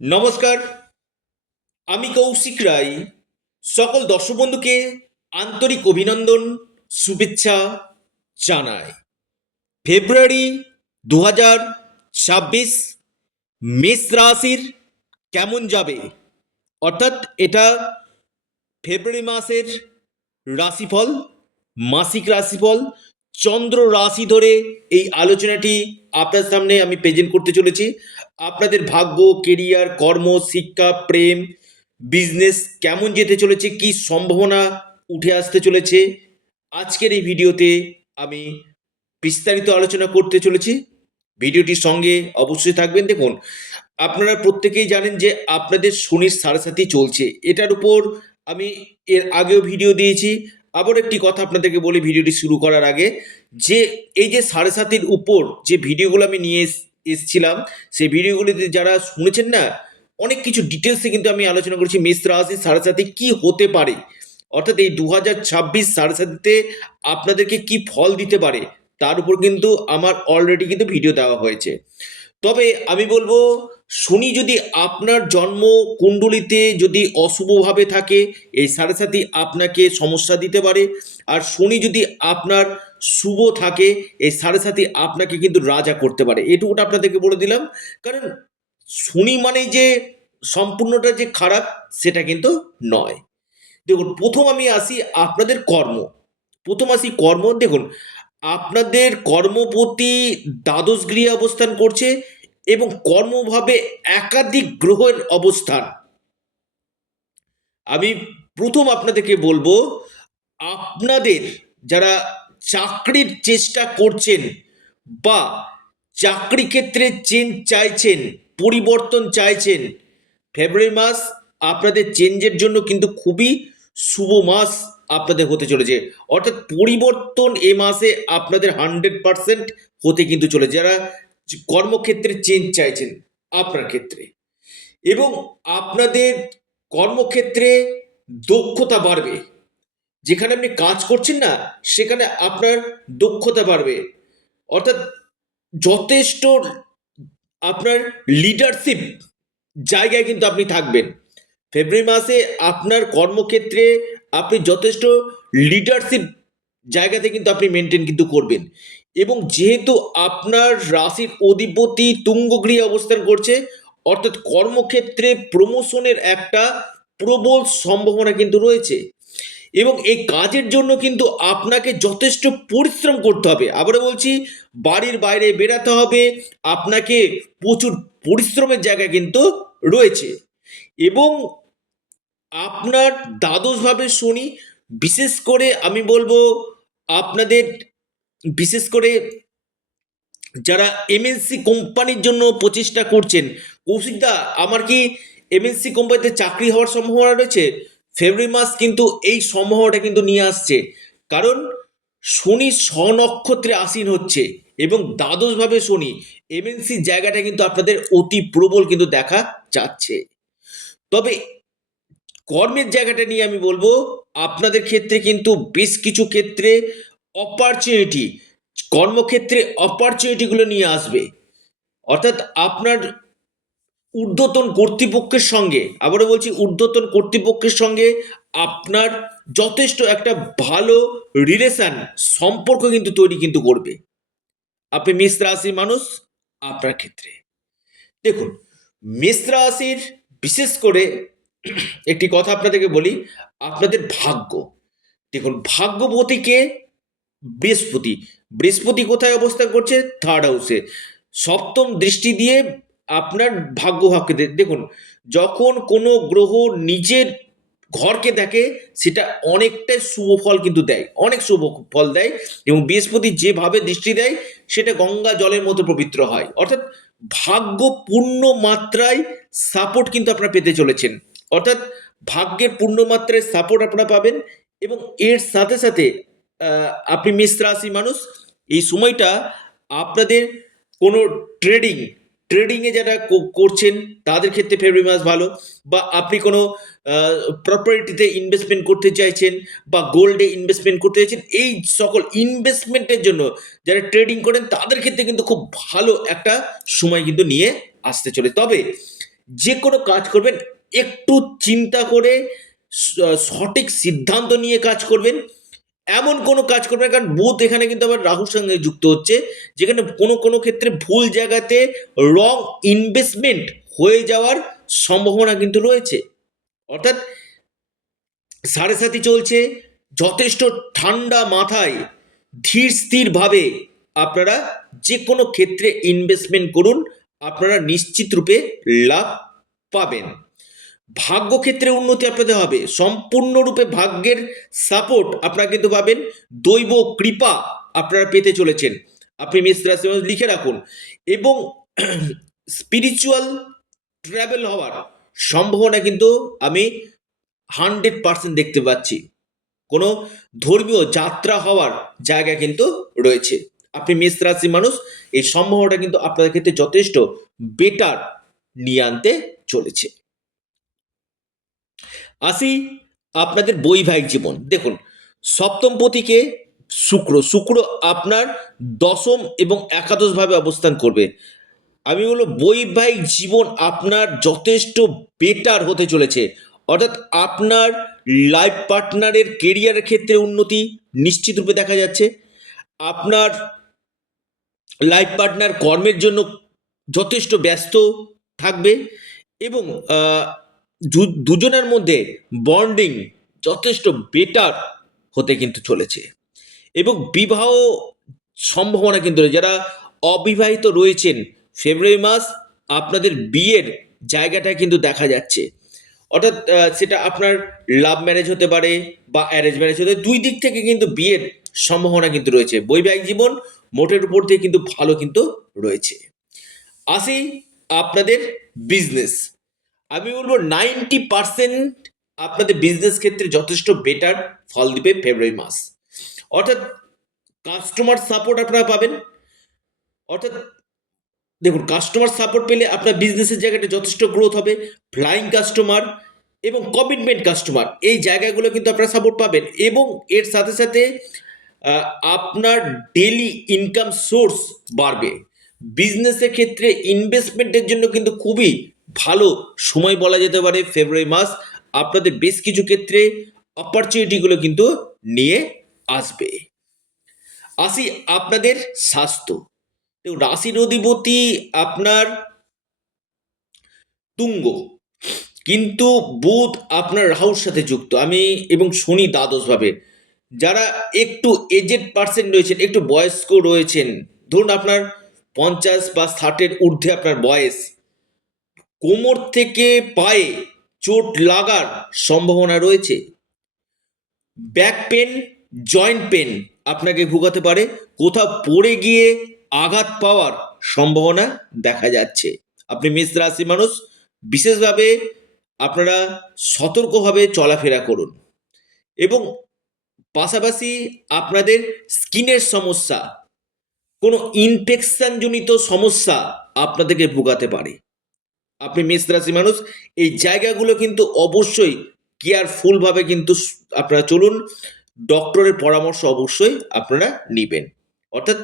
নমস্কার, আমি কৌশিক রায়। সকল দর্শক বন্ধুকে আন্তরিক অভিনন্দন, শুভেচ্ছা জানাই। ফেব্রুয়ারি 2026 মেষ রাশির কেমন যাবে, অর্থাৎ এটা ফেব্রুয়ারি মাসের রাশিফল, মাসিক রাশিফল, চন্দ্র রাশি ধরে এই আলোচনাটি আপনার সামনে আমি প্রেজেন্ট করতে চলেছি। আপনাদের ভাগ্য, কেরিয়ার, কর্ম, শিক্ষা, প্রেম, বিজনেস কেমন যেতে চলেছে, কি সম্ভাবনা উঠে আসতে চলেছে, আজকের এই ভিডিওতে আমি বিস্তারিত আলোচনা করতে চলেছি। ভিডিওটির সঙ্গে অবশ্যই থাকবেন। দেখুন, আপনারা প্রত্যেকেই জানেন যে আপনাদের শনির সাড়ে চলছে। এটার উপর আমি এর আগেও ভিডিও দিয়েছি। আবার একটি কথা আপনাদেরকে বলি ভিডিওটি শুরু করার আগে, যে এই যে সাড়ে সাতির উপর যে ভিডিওগুলো আমি নিয়ে এসছিলাম, সেই ভিডিওগুলিতে যারা শুনেছেন না, অনেক কিছু ডিটেলসে কিন্তু আমি আলোচনা করেছি মেষ রাশি সাড়ে সাথে কি হতে পারে, অর্থাৎ এই 2026 সাড়ে সাতিতে আপনাদেরকে কি ফল দিতে পারে তার উপর কিন্তু আমার অলরেডি কিন্তু ভিডিও দেওয়া হয়েছে। তবে আমি বলবো, শনি যদি আপনার জন্ম কুণ্ডলিতে যদি অশুভভাবে থাকে, এই সাড়ে সাতি আপনাকে সমস্যা দিতে পারে। আর শনি যদি আপনার শুভ থাকে, এই সাড়ে সাতি আপনাকে কিন্তু রাজা করতে পারে। এটুকুটা আপনাদেরকে বলে দিলাম। কারণ শনি মানে যে সম্পূর্ণটা যে খারাপ সেটা কিন্তু নয়। দেখুন, প্রথম আমি আসি আপনাদের কর্ম। প্রথম আসি কর্ম। দেখুন, আপনাদের কর্মপতি দ্বাদশ গৃহে অবস্থান করছে এবং কর্মভাবে একাধিক গ্রহের অবস্থান। আমি প্রথম আপনাদেরকে বলবো, আপনাদের যারা চাকরির চেষ্টা করছেন বা চাকরি ক্ষেত্রে চেঞ্জ চাইছেন, পরিবর্তন চাইছেন, ফেব্রুয়ারি মাস আপনাদের চেঞ্জের জন্য কিন্তু খুবই শুভ মাস আপনাদের হতে চলেছে। অর্থাৎ পরিবর্তন এ মাসে আপনাদের 100% হতে কিন্তু চলেছে, যারা কর্মক্ষেত্রে চেঞ্জ চাইছেন আপনার ক্ষেত্রে। এবং আপনাদের কর্মক্ষেত্রে দক্ষতা বাড়বে। যেখানে আপনি কাজ করছেন না, সেখানে আপনার দক্ষতা বাড়বে। অর্থাৎ যথেষ্ট আপনার লিডারশিপ জায়গায় কিন্তু আপনি থাকবেন। ফেব্রুয়ারি মাসে আপনার কর্মক্ষেত্রে আপনি যথেষ্ট লিডারশিপ জায়গাতে কিন্তু আপনি মেনটেন কিন্তু করবেন। এবং যেহেতু আপনার রাশির অধিপতি তুঙ্গ গৃহে অবস্থান করছে, অর্থাৎ কর্মক্ষেত্রে প্রমোশনের একটা প্রবল সম্ভাবনা কিন্তু রয়েছে। এবং এই কাজের জন্য কিন্তু আপনাকে যথেষ্ট পরিশ্রম করতে হবে। আবারও বলছি, বাড়ির বাইরে বেরাতে হবে, আপনাকে প্রচুর পরিশ্রমের জায়গা কিন্তু রয়েছে। এবং আপনার দ্বাদশভাবে শনি, বিশেষ করে আমি বলবো আপনাদের, বিশেষ করে যারা এমএনসি কোম্পানির জন্য প্রচেষ্টা করছেন, কৌশিকদা আমার কি এমএনসি কোম্পানিতে চাকরি হওয়ার সম্ভাবনা রয়েছে, ফেব্রুয়ারি মাস কিন্তু এই সম্ভাবনাটা কিন্তু নিয়ে আসছে। কারণ শনি স্বনক্ষত্রে আসীন হচ্ছে এবং দ্বাদশভাবে শনি, এমএনসি জায়গাটা কিন্তু আপনাদের অতি প্রবল কিন্তু দেখা যাচ্ছে। তবে কর্মের জায়গাটা নিয়ে আমি বলবো, আপনাদের ক্ষেত্রে কিন্তু বেশ কিছু ক্ষেত্রে অপরচুনিটি, কর্মক্ষেত্রে অপরচুনিটিগুলো নিয়ে আসবে। অর্থাৎ আপনার ঊর্ধ্বতন কর্তৃপক্ষের সঙ্গে, আবারও বলছি ঊর্ধ্বতন কর্তৃপক্ষের সঙ্গে আপনার যথেষ্ট একটা ভালো রিলেশন, সম্পর্ক কিন্তু তৈরি কিন্তু করবে। আপনি মেষ রাশির মানুষ, আপনার ক্ষেত্রে দেখুন, মেষ রাশির বিশেষ করে একটি কথা আপনাদেরকে বলি, আপনাদের ভাগ্য। দেখুন, ভাগ্যপতিকে বৃহস্পতি, বৃহস্পতি কোথায় অবস্থান করছে? থার্ড হাউসে, সপ্তম দৃষ্টি দিয়ে আপনার ভাগ্যভাবকে দেখুন, যখন কোনো গ্রহ নিজের ঘরকে দেখে সেটা অনেকটাই শুভ ফল কিন্তু দেয়, অনেক শুভ ফল দেয়। এবং বৃহস্পতি যেভাবে দৃষ্টি দেয় সেটা গঙ্গা জলের মতো পবিত্র হয়। অর্থাৎ ভাগ্য পূর্ণ মাত্রায় সাপোর্ট কিন্তু আপনারা পেতে চলেছেন। অর্থাৎ ভাগ্যের পূর্ণ মাত্রায় সাপোর্ট আপনারা পাবেন। এবং এর সাথে সাথে আপনি মেষ রাশি মানুষ, এই সময়টা আপনাদের কোনো ট্রেডিং, ট্রেডিংয়ে যারা করছেন তাদের ক্ষেত্রে ফেব্রুয়ারি মাস ভালো। বা আপনি কোনো প্রপার্টিতে ইনভেস্টমেন্ট করতে চাইছেন বা গোল্ডে ইনভেস্টমেন্ট করতে চাইছেন, এই সকল ইনভেস্টমেন্টের জন্য যারা ট্রেডিং করেন তাদের ক্ষেত্রে কিন্তু খুব ভালো একটা সময় কিন্তু নিয়ে আসতে চলে। তবে যে কোনো কাজ করবেন একটু চিন্তা করে সঠিক সিদ্ধান্ত নিয়ে কাজ করবেন। এমন কোনো কাজ করবেন, কারণ বুধ এখানে কিন্তু আবার রাহুর সঙ্গে যুক্ত হচ্ছে, যেখানে কোনো কোনো ক্ষেত্রে ভুল জায়গাতে রং ইনভেস্টমেন্ট হয়ে যাওয়ার সম্ভাবনা কিন্তু রয়েছে। অর্থাৎ সাড়ে সাথী চলছে, যথেষ্ট ঠান্ডা মাথায় ধীর স্থিরভাবে আপনারা যে কোনো ক্ষেত্রে ইনভেস্টমেন্ট করুন, আপনারা নিশ্চিত রূপে লাভ পাবেন। ভাগ্যক্ষেত্রে উন্নতি আপনাদের হবে, সম্পূর্ণরূপে ভাগ্যের সাপোর্ট আপনারা কিন্তু পাবেন, দৈব কৃপা আপনারা পেতে চলেছেন। আপনি মেষ রাশি মানুষ লিখে রাখুন। এবং স্পিরিচুয়াল ট্রাভেল হওয়ার সম্ভাবনা কিন্তু আমি 100% দেখতে পাচ্ছি। কোনো ধর্মীয় যাত্রা হওয়ার জায়গা কিন্তু রয়েছে। আপনি মেষ রাশির মানুষ, এই সম্ভাবনাটা কিন্তু আপনাদের ক্ষেত্রে যথেষ্ট বেটার নিয়ে আনতে চলেছে। আসি আপনাদের বৈবাহিক জীবন। দেখুন, সপ্তম পতিকে শুক্র, শুক্র আপনার দশম এবং একাদশভাবে অবস্থান করবে। আমি বলবো বৈবাহিক জীবন আপনার যথেষ্ট বেটার হতে চলেছে। অর্থাৎ আপনার লাইফ পার্টনারের কেরিয়ারের ক্ষেত্রে উন্নতি নিশ্চিত রূপে দেখা যাচ্ছে। আপনার লাইফ পার্টনার কর্মের জন্য যথেষ্ট ব্যস্ত থাকবে এবং দুজনের মধ্যে বন্ডিং যথেষ্ট বেটার হতে কিন্তু চলেছে। এবং বিবাহ সম্ভাবনা কিন্তু রয়েছে। যারা অবিবাহিত রয়েছেন, ফেব্রুয়ারি মাস আপনাদের বিয়ের জায়গাটা কিন্তু দেখা যাচ্ছে। অর্থাৎ সেটা আপনার লাভ ম্যারেজ হতে পারে বা অ্যারেঞ্জ ম্যারেজ হতে পারে, দুই দিক থেকে কিন্তু বিয়ের সম্ভাবনা কিন্তু রয়েছে। বৈবাহিক জীবন মোটের উপর দিয়ে কিন্তু ভালো কিন্তু রয়েছে। আসি আপনাদের বিজনেস, আমি বলবো 90% আপনাদের বিজনেস ক্ষেত্রে যথেষ্ট বেটার ফল দিবে ফেব্রুয়ারি মাস। অর্থাৎ কাস্টমার সাপোর্ট আপনারা পাবেন। অর্থাৎ দেখুন, কাস্টমার সাপোর্ট পেলে আপনার বিজনেসের জায়গাটা যথেষ্ট গ্রোথ হবে। ফ্লাইং কাস্টমার এবং কমিটমেন্ট কাস্টমার, এই জায়গাগুলো কিন্তু আপনারা সাপোর্ট পাবেন। এবং এর সাথে সাথে আপনার ডেলি ইনকাম সোর্স বাড়বে। বিজনেসের ক্ষেত্রে ইনভেস্টমেন্টের জন্য কিন্তু খুবই ভালো সময় বলা যেতে পারে ফেব্রুয়ারি মাস। আপনাদের বেশ কিছু ক্ষেত্রে অপরচুনিটিগুলো কিন্তু নিয়ে আসবে। আসি আপনাদের স্বাস্থ্য। দেখুন, রাশির অধিপতি আপনার তুঙ্গ, কিন্তু বুধ আপনার রাহুর সাথে যুক্ত, আমি এবং শনি দ্বাদশভাবে। যারা একটু এজেড পার্সেন্ট রয়েছেন, একটু বয়স্ক রয়েছেন, ধরুন আপনার 50 বা 60-এর ঊর্ধ্বে আপনার বয়স, কোমর থেকে পায়ে চোট লাগার সম্ভাবনা রয়েছে। ব্যাক পেন, জয়েন্ট পেন আপনাকে ভোগাতে পারে। কোথাও পড়ে গিয়ে আঘাত পাওয়ার সম্ভাবনা দেখা যাচ্ছে। আপনি মেষ রাশি মানুষ, বিশেষভাবে আপনারা সতর্কভাবে চলাফেরা করুন। এবং পাশাপাশি আপনাদের স্কিনের সমস্যা, কোনো ইনফেকশনজনিত সমস্যা আপনাদেরকে ভোগাতে পারে। আপনি মেষ রাশি মানুষ, এই জায়গাগুলো কিন্তু অবশ্যই কেয়ারফুলভাবে কিন্তু আপনারা চলুন। ডক্টরের পরামর্শ অবশ্যই আপনারা নেবেন। অর্থাৎ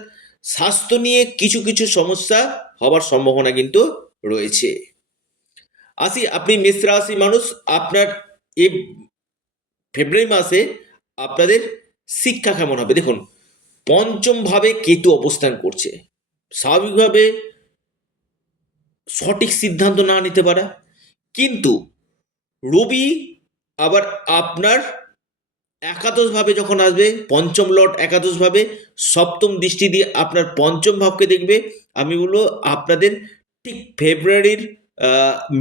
স্বাস্থ্য নিয়ে কিছু কিছু সমস্যা হওয়ার সম্ভাবনা কিন্তু রয়েছে। আসি আপনি মেষ রাশি মানুষ, আপনার এই ফেব্রুয়ারি মাসে আপনাদের শিক্ষা কেমন হবে। দেখুন, পঞ্চম ভাবে কেতু অবস্থান করছে, স্বাভাবিকভাবে সঠিক সিদ্ধান্ত না নিতে পারা। কিন্তু রবি আবার আপনার একাদশভাবে যখন আসবে, পঞ্চম লর্ড একাদশভাবে সপ্তম দৃষ্টি দিয়ে আপনার পঞ্চম ভাবকে দেখবে। আমি বলবো আপনাদের ঠিক ফেব্রুয়ারির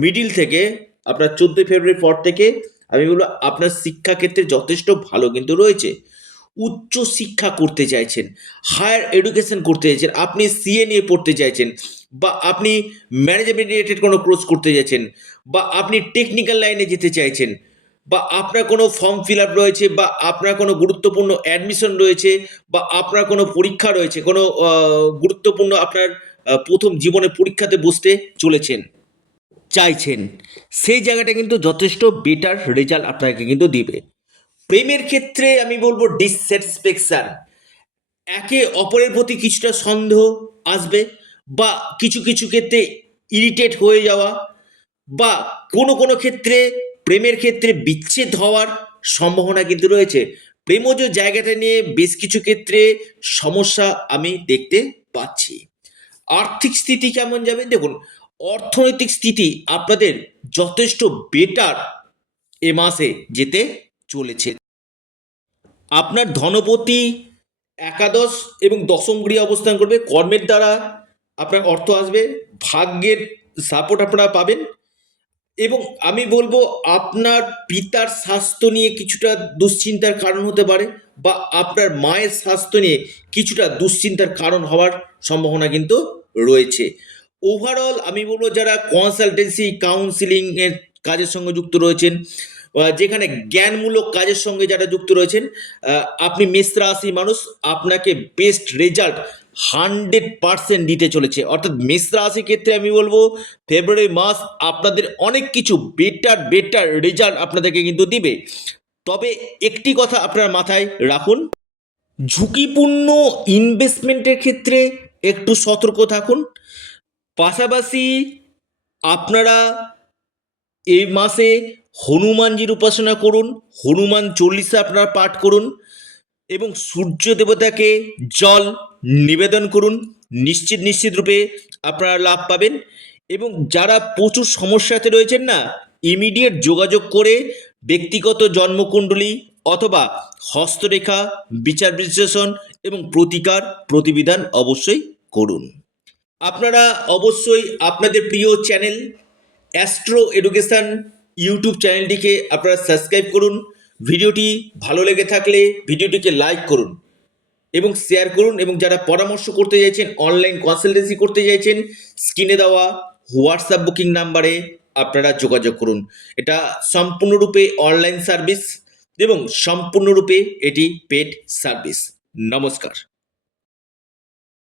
মিডিল থেকে, আপনার 14 ফেব্রুয়ারির পর থেকে আমি বলবো আপনার শিক্ষাক্ষেত্রে যথেষ্ট ভালো কিন্তু রয়েছে। উচ্চ শিক্ষা করতে চাইছেন, হায়ার এডুকেশন করতে চাইছেন, আপনি সিএ নিয়ে পড়তে চাইছেন, বা আপনি ম্যানেজমেন্ট রিলেটেড কোনো কোর্স করতে চাইছেন, বা আপনি টেকনিক্যাল লাইনে যেতে চাইছেন, বা আপনার কোনো ফর্ম ফিল আপ রয়েছে, বা আপনার কোনো গুরুত্বপূর্ণ অ্যাডমিশন রয়েছে, বা আপনার কোনো পরীক্ষা রয়েছে, কোনো গুরুত্বপূর্ণ আপনার প্রথম জীবনে পরীক্ষাতে বসতে চলেছেন, চাইছেন, সেই জায়গাটা কিন্তু যথেষ্ট বেটার রেজাল্ট আপনাকে কিন্তু দিবে। প্রেমের ক্ষেত্রে আমি বলবো ডিসস্যাটিসফ্যাকশন, একে অপরের প্রতি কিছুটা সন্দেহ আসবে, বা কিছু কিছু ক্ষেত্রে ইরিটেট হয়ে যাওয়া, বা কোনো কোনো ক্ষেত্রে প্রেমের ক্ষেত্রে বিচ্ছেদ হওয়ার সম্ভাবনা কিন্তু রয়েছে। প্রেমজ জায়গাটা নিয়ে বেশ কিছু ক্ষেত্রে সমস্যা আমি দেখতে পাচ্ছি। আর্থিক স্থিতি কেমন যাবে দেখুন, অর্থনৈতিক স্থিতি আপনাদের যথেষ্ট বেটার এ মাসে যেতে চলেছে। আপনার ধনপতি একাদশ এবং দশম গৃহে অবস্থান করবে, কর্মের দ্বারা আপনার অর্থ আসবে, ভাগ্যের সাপোর্ট আপনারা পাবেন। এবং আমি বলবো আপনার পিতার স্বাস্থ্য নিয়ে কিছুটা দুশ্চিন্তার কারণ হতে পারে, বা আপনার মায়ের স্বাস্থ্য নিয়ে কিছুটা দুশ্চিন্তার কারণ হওয়ার সম্ভাবনা কিন্তু রয়েছে। ওভারঅল আমি বলবো যারা কনসালটেন্সি কাউন্সিলিং এর কাজের সঙ্গে যুক্ত রয়েছেন, যেখানে জ্ঞানমূলক কাজের সঙ্গে যারা যুক্ত রয়েছেন, আপনি মেষ রাশি মানুষ, আপনাকে বেস্ট রেজাল্ট 100% দিতে চলেছে। অর্থাৎ মেষ রাশির ক্ষেত্রে আমি বলবো ফেব্রুয়ারি মাস আপনাদের অনেক কিছু বেটার রেজাল্ট আপনাদেরকে কিন্তু দিবে। তবে একটি কথা আপনার মাথায় রাখুন, ঝুঁকিপূর্ণ ইনভেস্টমেন্টের ক্ষেত্রে একটু সতর্ক থাকুন। পাশাপাশি আপনারা এই মাসে হনুমানজির উপাসনা করুন, হনুমান চল্লিশা আপনারা পাঠ করুন এবং সূর্য দেবতাকে জল নিবেদন করুন। নিশ্চিত রূপে আপনারা লাভ পাবেন। এবং যারা প্রচুর সমস্যাতে রয়েছেন না, ইমিডিয়েট যোগাযোগ করে ব্যক্তিগত জন্মকুণ্ডলী অথবা হস্তরেখা বিচার বিশ্লেষণ এবং প্রতিকার প্রতিবিধান অবশ্যই করুন। আপনারা অবশ্যই আপনাদের প্রিয় চ্যানেল অ্যাস্ট্রো এডুকেশন ইউটিউব চ্যানেলটিকে আপনারা সাবস্ক্রাইব করুন। ভিডিওটি ভালো লেগে থাকলে ভিডিওটিকে লাইক করুন এবং শেয়ার করুন। এবং যারা পরামর্শ করতে চাইছেন, অনলাইন কনসালটেন্সি করতে চাইছেন, স্ক্রিনে দেওয়া হোয়াটসঅ্যাপ বুকিং নাম্বারে আপনারা যোগাযোগ করুন। এটা সম্পূর্ণরূপে অনলাইন সার্ভিস এবং সম্পূর্ণরূপে এটি পেড সার্ভিস। নমস্কার।